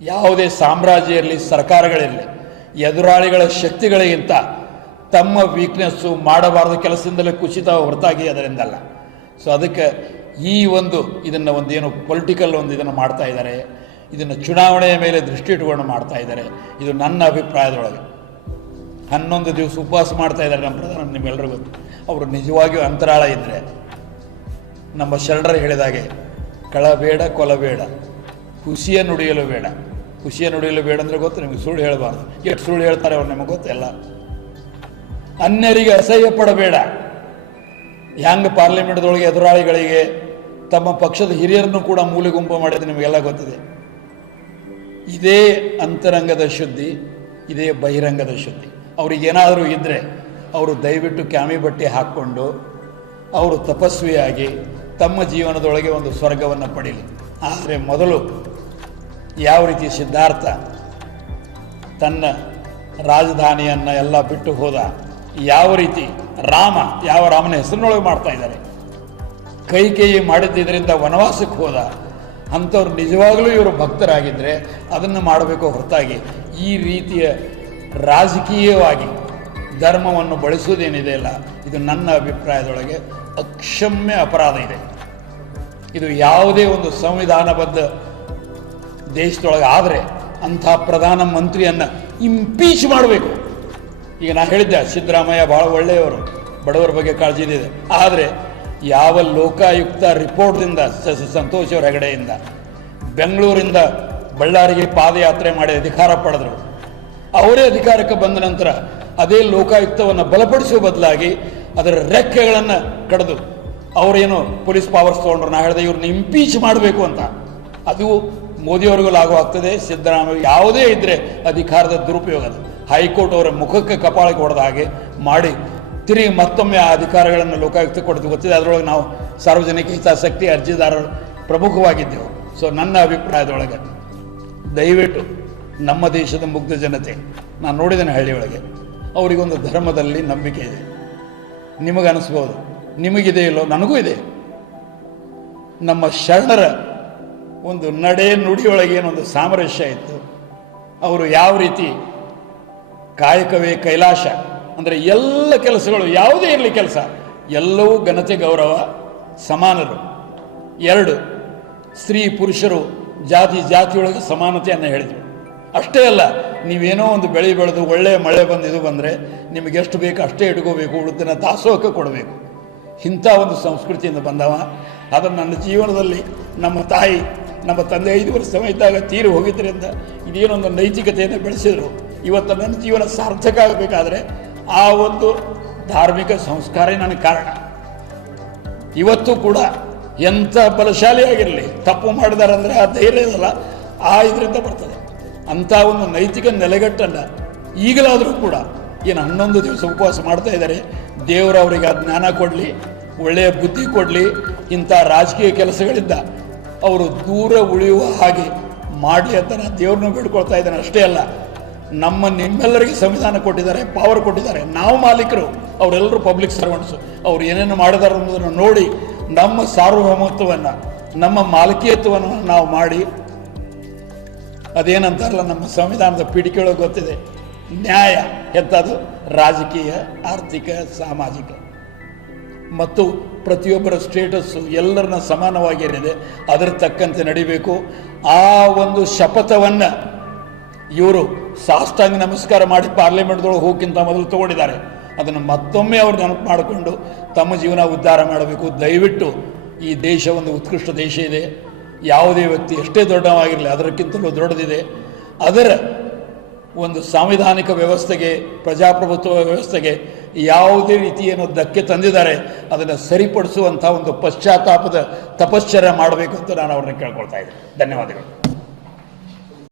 ಯಾವುದೇ ಸಾಮ್ರಾಜ್ಯ ಇರಲಿ ಸರ್ಕಾರಗಳಿರಲಿ ಎದುರಾಳಿಗಳ ಶಕ್ತಿಗಳಿಗಿಂತ ತಮ್ಮ ವೀಕ್ನೆಸ್ಸು ಮಾಡಬಾರದು ಕೆಲಸದಿಂದಲೇ ಕುಸಿತ ಹೊರತಾಗಿ ಅದರಿಂದಲ್ಲ. ಸೊ ಅದಕ್ಕೆ ಈ ಒಂದು ಇದನ್ನು ಏನು ಪೊಲಿಟಿಕಲ್ ಒಂದು ಇದನ್ನು ಮಾಡ್ತಾ ಇದ್ದಾರೆ. ಇದನ್ನು ಚುನಾವಣೆಯ ಮೇಲೆ ದೃಷ್ಟಿ ಇಟ್ಕೊಂಡು ಮಾಡ್ತಾ ಇದ್ದಾರೆ. ಇದು ನನ್ನ ಅಭಿಪ್ರಾಯದೊಳಗೆ. ಹನ್ನೊಂದು ದಿವಸ ಉಪವಾಸ ಮಾಡ್ತಾ ಇದ್ದಾರೆ ನಮ್ಮ ಪ್ರಧಾನ ನಿಮ್ಮೆಲ್ಲರಿಗೂ ಗೊತ್ತು. ಅವರು ನಿಜವಾಗಿಯೂ ಅಂತರಾಳ ಇದ್ದರೆ ನಮ್ಮ ಶರಣರು ಹೇಳಿದಾಗೆ, ಕಳಬೇಡ, ಕೊಲಬೇಡ. ಹುಸಿಯ ನುಡಿಯಲು ಬೇಡ. ಖುಷಿಯ ನುಡಿಯಲು ಬೇಡ ಅಂದರೆ ಗೊತ್ತು, ನಿಮಗೆ ಸುಳ್ಳು ಹೇಳಬಾರ್ದು. ಎಷ್ಟು ಸುಳ್ಳು ಹೇಳ್ತಾರೆ ಅವ್ರು, ನಿಮಗೆ ಗೊತ್ತಿಲ್ಲ ಅನ್ಯರಿಗೆ ಅಸಹ್ಯ ಪಡಬೇಡ. ಹ್ಯಾಂಗ ಪಾರ್ಲಿಮೆಂಟ್ದೊಳಗೆ ಎದುರಾಳಿಗಳಿಗೆ ತಮ್ಮ ಪಕ್ಷದ ಹಿರಿಯರನ್ನು ಕೂಡ ಮೂಲೆಗುಂಪು ಮಾಡಿದ್ದು ನಿಮಗೆಲ್ಲ ಗೊತ್ತಿದೆ. ಇದೇ ಅಂತರಂಗದ ಶುದ್ಧಿ, ಇದೇ ಬಹಿರಂಗದ ಶುದ್ಧಿ. ಅವ್ರಿಗೇನಾದರೂ ಇದ್ದರೆ ಅವರು ದಯವಿಟ್ಟು ಕ್ಯಾಮಿ ಬಟ್ಟೆ ಹಾಕ್ಕೊಂಡು ಅವರು ತಪಸ್ವಿಯಾಗಿ ತಮ್ಮ ಜೀವನದೊಳಗೆ ಒಂದು ಸ್ವರ್ಗವನ್ನು ಪಡೀಲಿ. ಆದರೆ ಮೊದಲು ಯಾವ ರೀತಿ ಸಿದ್ಧಾರ್ಥ ತನ್ನ ರಾಜಧಾನಿಯನ್ನು ಎಲ್ಲ ಬಿಟ್ಟು ಹೋದ ಯಾವ ರೀತಿ ರಾಮ, ಯಾವ ರಾಮನ ಹೆಸರಿನೊಳಗೆ ಮಾಡ್ತಾ ಇದ್ದಾರೆ. ಕೈ ಕೈ ಮಾಡಿದ್ದರಿಂದ ವನವಾಸಕ್ಕೆ ಹೋದ ಅಂಥವ್ರು ನಿಜವಾಗಲೂ ಇವರು ಭಕ್ತರಾಗಿದ್ದರೆ ಅದನ್ನು ಮಾಡಬೇಕು ಹೊರತಾಗಿ. ಈ ರೀತಿಯ ರಾಜಕೀಯವಾಗಿ ಧರ್ಮವನ್ನು ಬಳಸುವುದೇನಿದೆಯಲ್ಲ ಇದು ನನ್ನ ಅಭಿಪ್ರಾಯದೊಳಗೆ ಅಕ್ಷಮ್ಯ ಅಪರಾಧ ಇದೆ. ಇದು ಯಾವುದೇ ಒಂದು ಸಂವಿಧಾನಬದ್ಧ ದೇಶದೊಳಗೆ ಆದರೆ ಅಂಥ ಪ್ರಧಾನ ಮಂತ್ರಿಯನ್ನು ಇಂಪೀಚ್ ಮಾಡಬೇಕು. ಈಗ ನಾನು ಹೇಳಿದ್ದೆ, ಸಿದ್ದರಾಮಯ್ಯ ಭಾಳ ಒಳ್ಳೆಯವರು, ಬಡವರ ಬಗ್ಗೆ ಕಾಳಜಿ ಇದೆ ಆದರೆ ಯಾವ ಲೋಕಾಯುಕ್ತ ರಿಪೋರ್ಟ್ದಿಂದ ಸಂತೋಷ್ ಅವರ ಹೆಗಡೆಯಿಂದ, ಬೆಂಗಳೂರಿಂದ ಬಳ್ಳಾರಿಗೆ ಪಾದಯಾತ್ರೆ ಮಾಡಿ ಅಧಿಕಾರ ಪಡೆದರು. ಅವರೇ ಅಧಿಕಾರಕ್ಕೆ ಬಂದ ನಂತರ ಅದೇ ಲೋಕಾಯುಕ್ತವನ್ನು ಬಲಪಡಿಸುವ ಬದಲಾಗಿ ಅದರ ರೆಕ್ಕೆಗಳನ್ನು ಕಡಿದು ಅವರೇನು ಪೊಲೀಸ್ ಪವರ್ಸ್ ತೊಗೊಂಡ್ರು. ನಾ ಹೇಳಿದೆ ಇವ್ರನ್ನ ಇಂಪೀಚ್ ಮಾಡಬೇಕು ಅಂತ. ಅದು ಮೋದಿಯವರಿಗೂ ಲಾಗು ಆಗ್ತದೆ, ಸಿದ್ದರಾಮಯ್ಯ ಯಾವುದೇ ಇದ್ದರೆ ಅಧಿಕಾರದ ದುರುಪಯೋಗ ಅದು. ಹೈಕೋರ್ಟ್ ಅವರ ಮುಖಕ್ಕೆ ಕಪಾಳಕ್ಕೆ ಹೊಡೆದ ಹಾಗೆ ಮಾಡಿ. ತಿರುಗಿ ಮತ್ತೊಮ್ಮೆ ಆ ಅಧಿಕಾರಗಳನ್ನು ಲೋಕಾಯುಕ್ತ ಕೊಡ್ತೀವಿ ಗೊತ್ತಿದೆ. ಅದರೊಳಗೆ ನಾವು ಸಾರ್ವಜನಿಕ ಹಿತಾಸಕ್ತಿ ಅರ್ಜಿದಾರರು ಪ್ರಮುಖವಾಗಿದ್ದೆವು. ಸೊ ನನ್ನ ಅಭಿಪ್ರಾಯದೊಳಗೆ ದಯವಿಟ್ಟು ನಮ್ಮ ದೇಶದ ಮುಗ್ಧ ಜನತೆ, ನಾನು ನೋಡಿದ್ದೇನೆ ಹಳ್ಳಿಯೊಳಗೆ, ಅವರಿಗೊಂದು ಧರ್ಮದಲ್ಲಿ ನಂಬಿಕೆ ಇದೆ. ನಿಮಗನಿಸ್ಬೋದು ನಿಮಗಿದೆ ಇಲ್ಲೋ ನನಗೂ ಇದೆ. ನಮ್ಮ ಶರಣರ ಒಂದು ನಡೆ ನುಡಿಯೊಳಗೆ ಏನೊಂದು ಸಾಮರಸ್ಯ ಇತ್ತು. ಅವರು ಯಾವ ರೀತಿ ಕಾಯಕವೇ ಕೈಲಾಶ ಅಂದರೆ ಎಲ್ಲ ಕೆಲಸಗಳು ಯಾವುದೇ ಇರಲಿ ಕೆಲಸ, ಎಲ್ಲವೂ ಘನತೆ ಗೌರವ, ಸಮಾನರು. ಎರಡು, ಸ್ತ್ರೀ ಪುರುಷರು ಜಾತಿ ಜಾತಿಯೊಳಗೆ ಸಮಾನತೆಯನ್ನು ಹೇಳಿದರು. ಅಷ್ಟೇ ಅಲ್ಲ, ನೀವೇನೋ ಒಂದು ಬೆಳೆ ಬೆಳೆದು ಒಳ್ಳೆಯ ಮಳೆ ಬಂದು ಇದು ಬಂದರೆ ನಿಮಗೆ ಎಷ್ಟು ಬೇಕು ಅಷ್ಟೇ ಇಟ್ಕೋಬೇಕು ಉಳಿದನ್ನ ದಾಸೋಹಕ್ಕೆ ಕೊಡಬೇಕು. ಇಂಥ ಒಂದು ಸಂಸ್ಕೃತಿಯಿಂದ ಬಂದವ. ಅದನ್ನು ನನ್ನ ಜೀವನದಲ್ಲಿ ನಮ್ಮ ತಾಯಿ ನಮ್ಮ ತಂದೆ ಐದು ವರ್ಷ ಇದ್ದಾಗ ತೀರಿ ಹೋಗಿದ್ದರಿಂದ ಇದೇನೊಂದು ನೈತಿಕತೆಯನ್ನು ಬೆಳೆಸಿದರು. ಇವತ್ತು ನನ್ನ ಜೀವನ ಸಾರ್ಥಕ ಆಗಬೇಕಾದ್ರೆ ಆ ಒಂದು ಧಾರ್ಮಿಕ ಸಂಸ್ಕಾರ ನನಗೆ ಕಾರಣ. ಇವತ್ತು ಕೂಡ ಎಂಥ ಬಲಶಾಲಿಯಾಗಿರಲಿ, ತಪ್ಪು ಮಾಡಿದಾರೆ ಅಂದರೆ ಆ ಧೈರ್ಯ ಇದಲ್ಲ ಆ ಇದರಿಂದ ಬರ್ತದೆ. ಅಂಥ ಒಂದು ನೈತಿಕ ನೆಲೆಗಟ್ಟನ್ನು ಈಗಲಾದರೂ ಕೂಡ ಏನು ಹನ್ನೊಂದು ದಿವಸ ಉಪವಾಸ ಮಾಡ್ತಾ ಇದ್ದಾರೆ. ದೇವರು ಅವರಿಗೆ ಆ ಜ್ಞಾನ ಕೊಡಲಿ, ಒಳ್ಳೆಯ ಬುದ್ಧಿ ಕೊಡಲಿ, ಇಂಥ ರಾಜಕೀಯ ಕೆಲಸಗಳಿಂದ ಅವರು ದೂರ ಉಳಿಯುವ ಹಾಗೆ ಮಾಡಲಿ ಅಂತ ನಾನು ದೇವ್ರನ್ನ ಬೇಡ್ಕೊಳ್ತಾ ಇದ್ದೇನೆ. ಅಷ್ಟೇ ಅಲ್ಲ, ನಮ್ಮ ನಿಮ್ಮೆಲ್ಲರಿಗೆ ಸಂವಿಧಾನ ಕೊಟ್ಟಿದ್ದಾರೆ ಪವರ್ ಕೊಟ್ಟಿದ್ದಾರೆ. ನಾವು ಮಾಲೀಕರು, ಅವರೆಲ್ಲರೂ ಪಬ್ಲಿಕ್ ಸರ್ವೆಂಟ್ಸು ಅವ್ರು ಏನೇನು ಮಾಡಿದ್ದಾರೆ ಅನ್ನೋದನ್ನು ನೋಡಿ ನಮ್ಮ ಸಾರ್ವಭೌಮತ್ವವನ್ನು, ನಮ್ಮ ಮಾಲಕೀಯತ್ವವನ್ನು ನಾವು ಮಾಡಿ. ಅದೇನಂತಾರಲ್ಲ, ನಮ್ಮ ಸಂವಿಧಾನದ ಪಿಡಿಕೆಯೊಳಗೆ ಗೊತ್ತಿದೆ, ನ್ಯಾಯ ಎಂಥದ್ದು? ರಾಜಕೀಯ, ಆರ್ಥಿಕ, ಸಾಮಾಜಿಕ. ಮತ್ತು ಪ್ರತಿಯೊಬ್ಬರ ಸ್ಟೇಟಸ್ಸು ಎಲ್ಲರನ್ನ ಸಮಾನವಾಗಿರಿದೆ ಅದರ ತಕ್ಕಂತೆ ನಡಿಬೇಕು. ಆ ಒಂದು ಶಪಥವನ್ನು ಇವರು ಸಾಷ್ಟಾಂಗ ನಮಸ್ಕಾರ ಮಾಡಿ ಪಾರ್ಲಿಮೆಂಟ್ದೊಳಗೆ ಹೋಗಿಂತ ಮೊದಲು ತಗೊಂಡಿದ್ದಾರೆ. ಅದನ್ನು ಮತ್ತೊಮ್ಮೆ ಅವರು ನೆನಪು ಮಾಡಿಕೊಂಡು ತಮ್ಮ ಜೀವನ ಉದ್ಧಾರ ಮಾಡಬೇಕು. ದಯವಿಟ್ಟು ಈ ದೇಶ ಒಂದು ಉತ್ಕೃಷ್ಟ ದೇಶ ಇದೆ. ಯಾವುದೇ ವ್ಯಕ್ತಿ ಎಷ್ಟೇ ದೊಡ್ಡವಾಗಿರಲಿ ಅದಕ್ಕಿಂತಲೂ ದೊಡ್ಡದಿದೆ. ಅದರ ಒಂದು ಸಾಂವಿಧಾನಿಕ ವ್ಯವಸ್ಥೆಗೆ, ಪ್ರಜಾಪ್ರಭುತ್ವ ವ್ಯವಸ್ಥೆಗೆ ಯಾವುದೇ ರೀತಿಯನ್ನು ಧಕ್ಕೆ ತಂದಿದ್ದಾರೆ, ಅದನ್ನು ಸರಿಪಡಿಸುವಂಥ ಒಂದು ಪಶ್ಚಾತ್ತಾಪದ ತಪಶ್ಚರ್ಯ ಮಾಡಬೇಕು ಅಂತ ನಾನು ಅವ್ರನ್ನ ಕೇಳ್ಕೊಳ್ತಾ ಇದ್ದೀನಿ. ಧನ್ಯವಾದಗಳು.